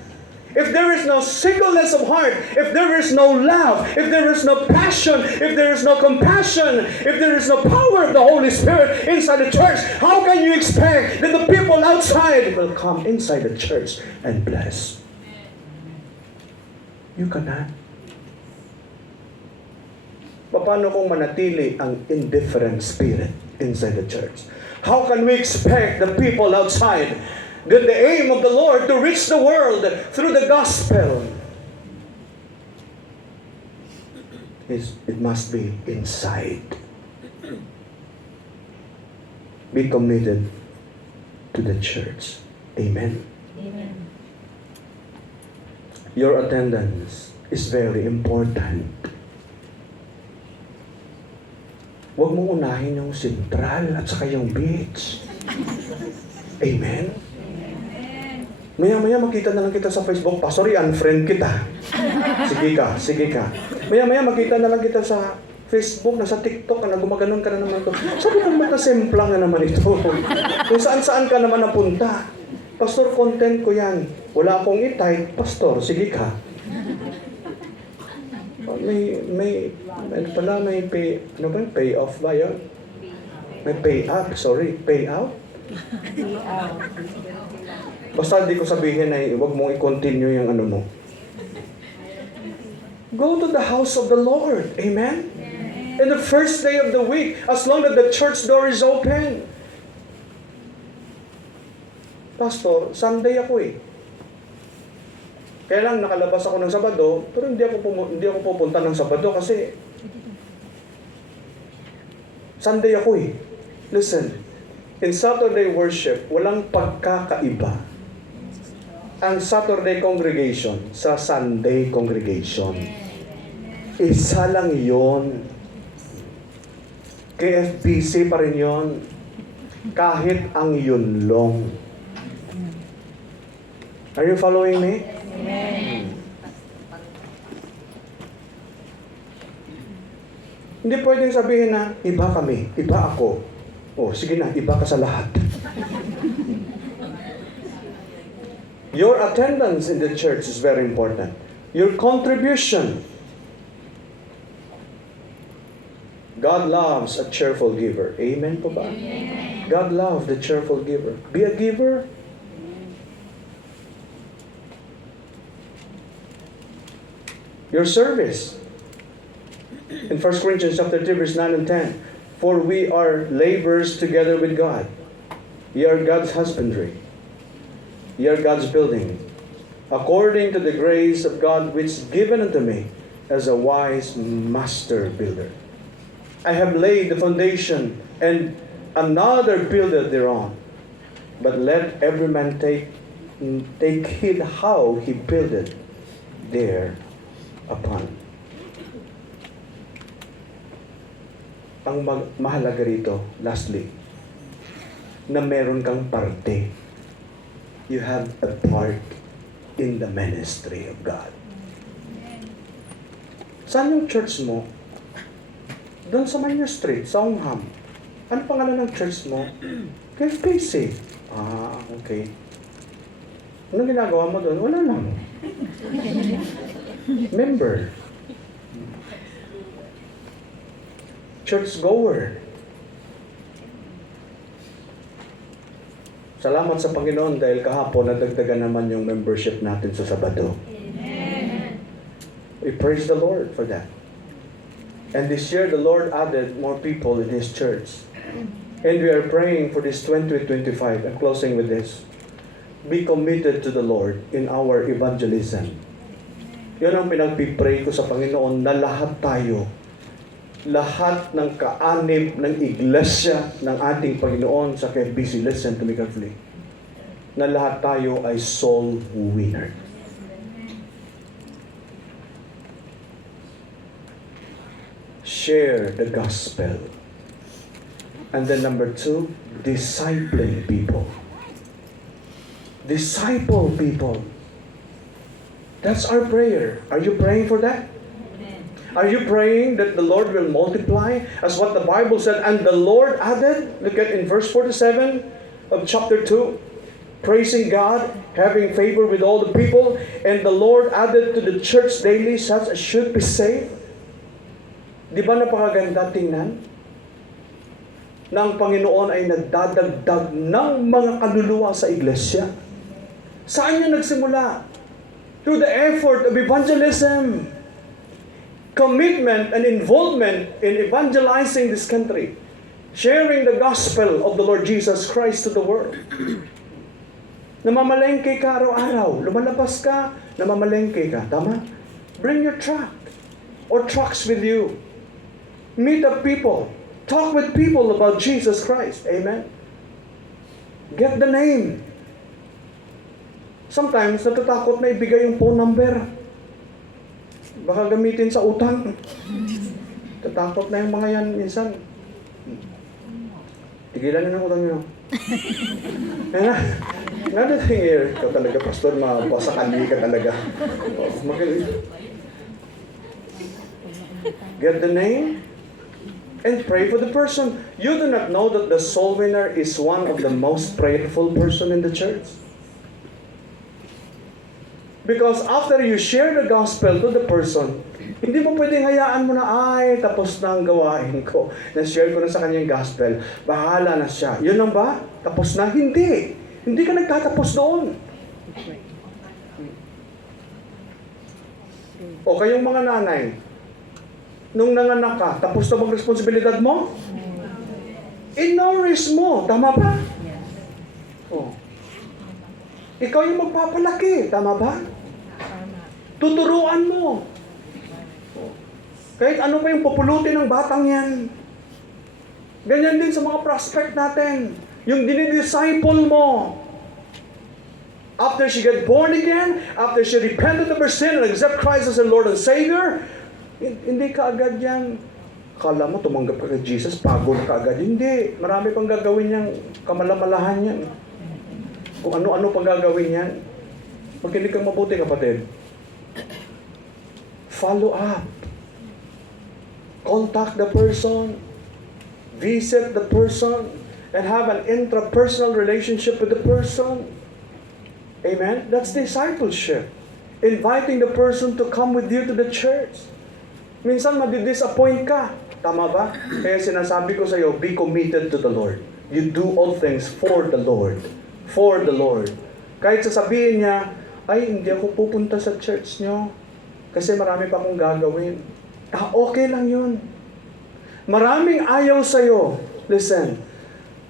If there is no singleness of heart, if there is no love, if there is no passion, if there is no compassion, if there is no power of the Holy Spirit inside the church, how can you expect that the people outside will come inside the church and bless? You cannot. Paano kung manatili ang indifferent spirit inside the church? How can we expect the people outside that the aim of the Lord to reach the world through the gospel it must be inside. Be committed to the church. Amen. Amen. Your attendance is very important. Huwag mong unahin yung sentral at saka yung beach. Amen? Maya-maya makita na lang kita sa Facebook, Pastor, unfriend kita. Sige ka. Maya-maya makita na lang kita sa Facebook, nasa TikTok, na gumaganon ka na naman ito. Sabi ko naman, semplang na naman ito. Kung saan-saan ka naman napunta. Pastor, content ko yan. Wala akong i-type. Pastor, sige ka. May pay off ba yun? May pay up, pay out? Basta di ko sabihin na huwag mong i-continue yung ano mo. Go to the house of the Lord. Amen? In the first day of the week, as long as the church door is open. Pastor, Sunday ako eh. Kaya lang nakalabas ako ng Sabado, pero hindi ako pupunta ng Sabado kasi Sunday ako eh. Listen, in Saturday worship, walang pagkakaiba ang Saturday congregation sa Sunday congregation. Isa lang yon. KFBC pa rin yon. Kahit ang yunlong. Are you following me? Amen. Hindi pwedeng sabihin na, iba kami, iba ako. Oh, sige na, iba ka sa lahat. Your attendance in the church is very important. Your contribution. God loves a cheerful giver. Amen po ba? Amen. God loves the cheerful giver. Be a giver. Your service. In 1 Corinthians chapter 3, verse 9 and 10. For we are laborers together with God. Ye are God's husbandry. Ye are God's building. According to the grace of God which is given unto me as a wise master builder. I have laid the foundation, and another buildeth thereon. But let every man take heed how he buildeth thereupon. Ang mahalaga rito, lastly, na meron kang parte. You have a part in the ministry of God. Saan yung church mo? Doon sa Manyo Street, sa Ongham. Ano pangalan ng church mo? KFPC. Ah, okay. Anong ginagawa mo doon? Wala lang. Member. Church goer. Salamat sa Panginoon dahil kahapon nadagdagan naman yung membership natin sa Sabado. Amen. We praise the Lord for that. And this year, the Lord added more people in His church. And we are praying for this 2025. I'm closing with this. Be committed to the Lord in our evangelism. Yan ang pinagpipray ko sa Panginoon na lahat tayo, lahat ng kaanib ng iglesia ng ating Panginoon sa KFBC, listen to me carefully, na lahat tayo ay soul winner. Share the gospel. And then number 2, discipling people. Disciple people. That's our prayer. Are you praying for that? Are you praying that the Lord will multiply? As what the Bible said, and the Lord added, look at in verse 47 of chapter 2, praising God, having favor with all the people, and the Lord added to the church daily such as should be saved. Di ba napakaganda tingnan? Na ang Panginoon ay nagdadagdag ng mga kaluluwa sa iglesia. Saan niya nagsimula? Through the effort of evangelism. Commitment and involvement in evangelizing this country. Sharing the gospel of the Lord Jesus Christ to the world. Namamalengke ka araw-araw. Lumalabas ka, namamalengke ka. Tama? Bring your truck or trucks with you. Meet up people. Talk with people about Jesus Christ. Amen? Get the name. Sometimes, natatakot na ibigay yung phone number. Baka gamitin sa utang. Tatakot na yung mga yan minsan. Tigilan na ng utang nyo. Another thing here, ikaw talaga, pastor, mapasakali ka talaga. Get the name and pray for the person. You do not know that the soul winner is one of the most prayerful person in the church. Because after you share the gospel to the person, hindi mo pwedeng hayaan mo na, ay, tapos na ang gawain ko. Na-share ko na sa kanya yung gospel. Bahala na siya. Yun lang ba? Tapos na? Hindi. Hindi ka nagtatapos doon. O kayong mga nanay, nung nanganak ka, tapos na bang responsibilidad mo? In-nourish mo. Tama ba? O. Ikaw yung magpapalaki. Tama ba? Tuturuan mo. Kahit ano pa yung pupulutin ng batang yan. Ganyan din sa mga prospect natin. Yung dinidisciple mo. After she got born again, after she repented of her sin and accept Christ as her Lord and Savior, hindi ka agad yan. Kala mo, tumanggap ka kay Jesus, pagod ka agad. Hindi. Marami pang gagawin niyang kamalamalahan yan. Kung ano-ano pang gagawin yan. Makinig kang mabuti, kapatid. Follow up. Contact the person. visit the person and have an intrapersonal relationship with the person. Amen? That's discipleship. Inviting the person to come with you to the church. Minsan madidisappoint ka. Tama ba? Kaya sinasabi ko sa iyo, be committed to the Lord. You do all things for the Lord. For the Lord. Kahit sasabihin niya, ay, hindi ako pupunta sa church nyo kasi marami pa akong gagawin. Okay lang yun. Maraming ayaw sa'yo. Listen,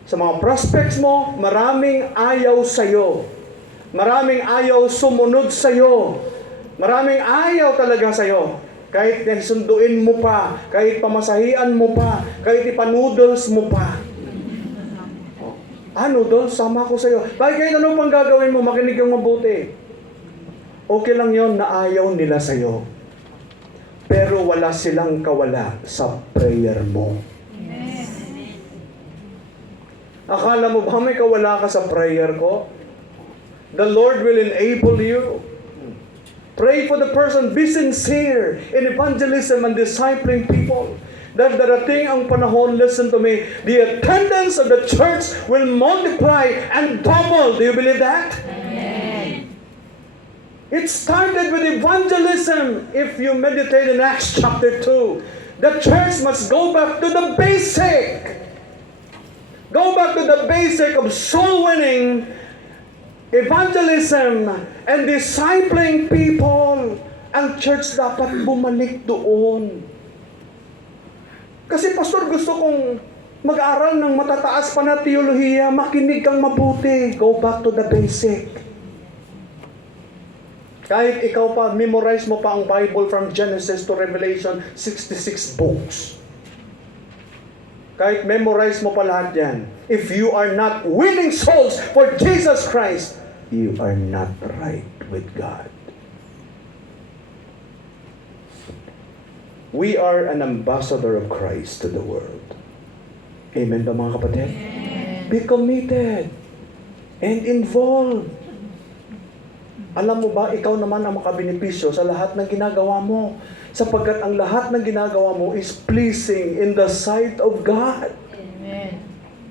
sa mga prospects mo, maraming ayaw sa'yo. Maraming ayaw sumunod sa'yo. Maraming ayaw talaga sa'yo. Kahit sunduin mo pa, kahit pamasahian mo pa, kahit ipa-noodles mo pa. Noodles? Sama ko sa'yo. Kahit ano pang gagawin mo, makinig kang mabuti. Okay lang yon na ayaw nila sa'yo. Pero wala silang kawala sa prayer mo. Akala mo ba may kawala ka sa prayer ko? The Lord will enable you. Pray for the person. Be sincere in evangelism and discipling people. Dahil darating ang panahon, listen to me, the attendance of the church will multiply and double. Do you believe that? Amen. It started with evangelism. If you meditate in Acts chapter 2, the church must go back to the basic. Go back to the basic of soul winning, evangelism, and discipling people. Ang church dapat bumalik doon. Kasi pastor, gusto kong mag-aral ng matataas pa na teolohiya, makinig kang mabuti. Go back to the basic. Kahit ikaw pa, memorize mo pa ang Bible from Genesis to Revelation, 66 books. Kahit memorize mo pa lahat yan. If you are not winning souls for Jesus Christ, you are not right with God. We are an ambassador of Christ to the world. Amen ba mga kapatid? Amen. Be committed and involved. Alam mo ba, ikaw naman ang makabenepisyo sa lahat ng ginagawa mo. Sapagkat ang lahat ng ginagawa mo is pleasing in the sight of God. Amen.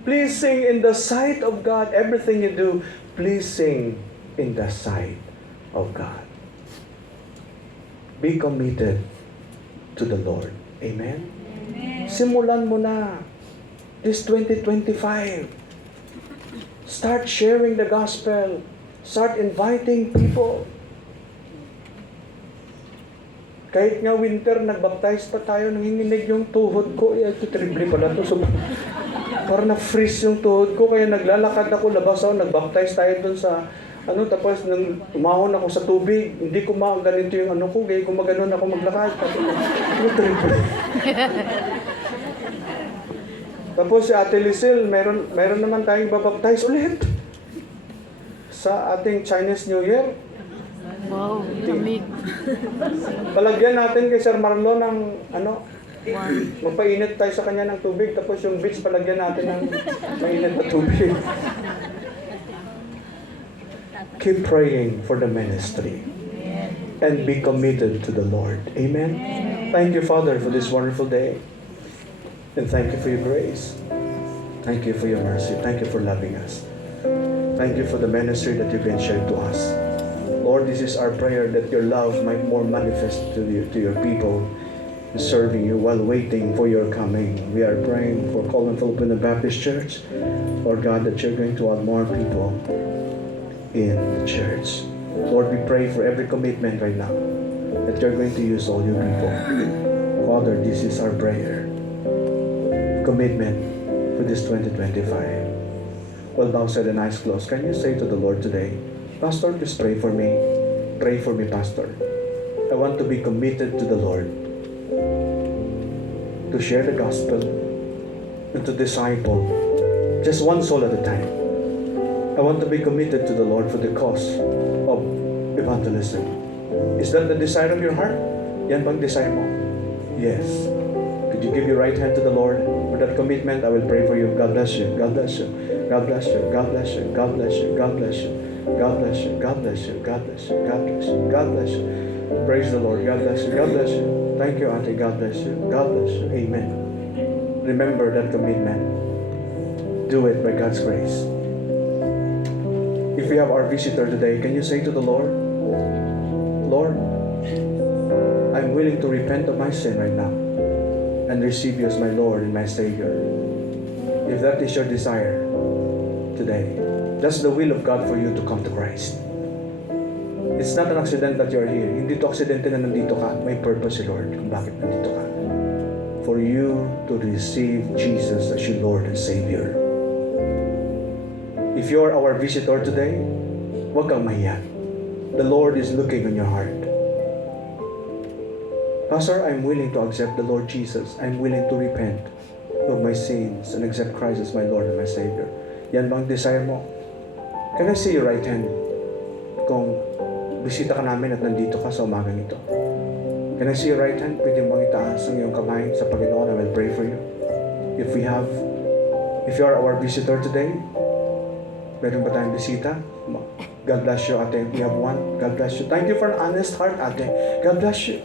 Pleasing in the sight of God. Everything you do, pleasing in the sight of God. Be committed to the Lord. Amen? Amen. Simulan mo na. This 2025. Start sharing the gospel. Start inviting people. Kahit nga winter, nagbaptize pa tayo, nanginginig yung tuhod ko. Ito, triple pala to. So, parang na-freeze yung tuhod ko, kaya naglalakad ako, labas ako, nagbaptize tayo dun sa, tapos nang umahon ako sa tubig, hindi ko ganito yung ko, kaya gumaganon ako maglakad. Ito, triple. Tapos si Ate Lizel, meron naman tayong babaptize ulit. Sa ating Chinese New Year. Wow, lamig. Palagyan natin kay Sir Marlon ng Wow. magpainit tayo sa kanya ng tubig, tapos yung beach palagyan natin ng mainit na tubig. Keep praying for the ministry and be committed to the Lord. Amen? Thank you, Father, for this wonderful day. And thank you for your grace. Thank you for your mercy. Thank you for loving us. Thank you for the ministry that you can share to us. Lord, this is our prayer that your love might more manifest to your people serving you while waiting for your coming. We are praying for Colin Philippine Baptist Church. Lord God, that you're going to add more people in the church. Lord, we pray for every commitment right now that you're going to use all your people. Father, this is our prayer. Commitment for this 2025. Well, bowed head and eyes closed. Can you say to the Lord today, Pastor, just pray for me. Pray for me, Pastor. I want to be committed to the Lord, to share the gospel, and to disciple just one soul at a time. I want to be committed to the Lord for the cause of evangelism. Is that the desire of your heart? Yan bang desire mo? Yes. Could you give your right hand to the Lord for that commitment? I will pray for you. God bless you. God bless you. God bless you. God bless you. God bless you. God bless you. God bless you. God bless you. God bless you. God bless you. God bless you. Praise the Lord. God bless you. God bless you. Thank you, Auntie. God bless you. God bless you. Amen. Remember that commitment. Do it by God's grace. If we have our visitor today, can you say to the Lord, Lord, I'm willing to repent of my sin right now and receive you as my Lord and my Savior. If that is your desire today, that's the will of God for you to come to Christ. It's not an accident that you're here. Hindi to aksidente na nandito ka. May purpose si Lord kung bakit nandito ka. For you to receive Jesus as your Lord and Savior. If you're our visitor today, huwag kang mahiya. The Lord is looking on your heart. Pastor, I'm willing to accept the Lord Jesus. I'm willing to repent of my sins and accept Christ as my Lord and my Savior. Yan bang desire mo? Can I see your right hand? Kung bisita ka namin at nandito ka sa umagang ito. Can I see your right hand? Pwede bang itaas ang iyong kamay sa Panginoon? I will pray for you. If you are our visitor today, meron ba tayong bisita? God bless you, ate. We have one. God bless you. Thank you for an honest heart, ate. God bless you.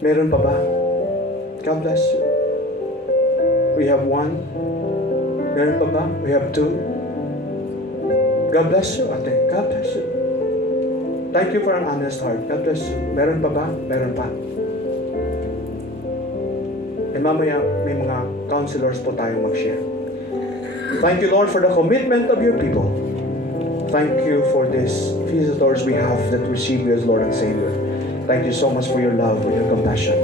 Meron pa ba? God bless you. We have one. Meron pa ba? We have two. God bless you, ate. God bless you. Thank you for an honest heart. God bless you. Meron pa ba? Meron pa. And mamaya, may mga counselors po tayong mag-share. Thank you, Lord, for the commitment of your people. Thank you for these visitors we have that receive you as Lord and Savior. Thank you so much for your love and your compassion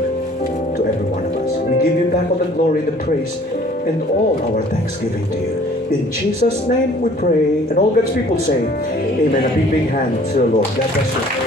to every one of us. We give you back all the glory, the praise, and all our thanksgiving to you. In Jesus' name we pray. And all God's people say, Amen. A big hand to the Lord. God bless you.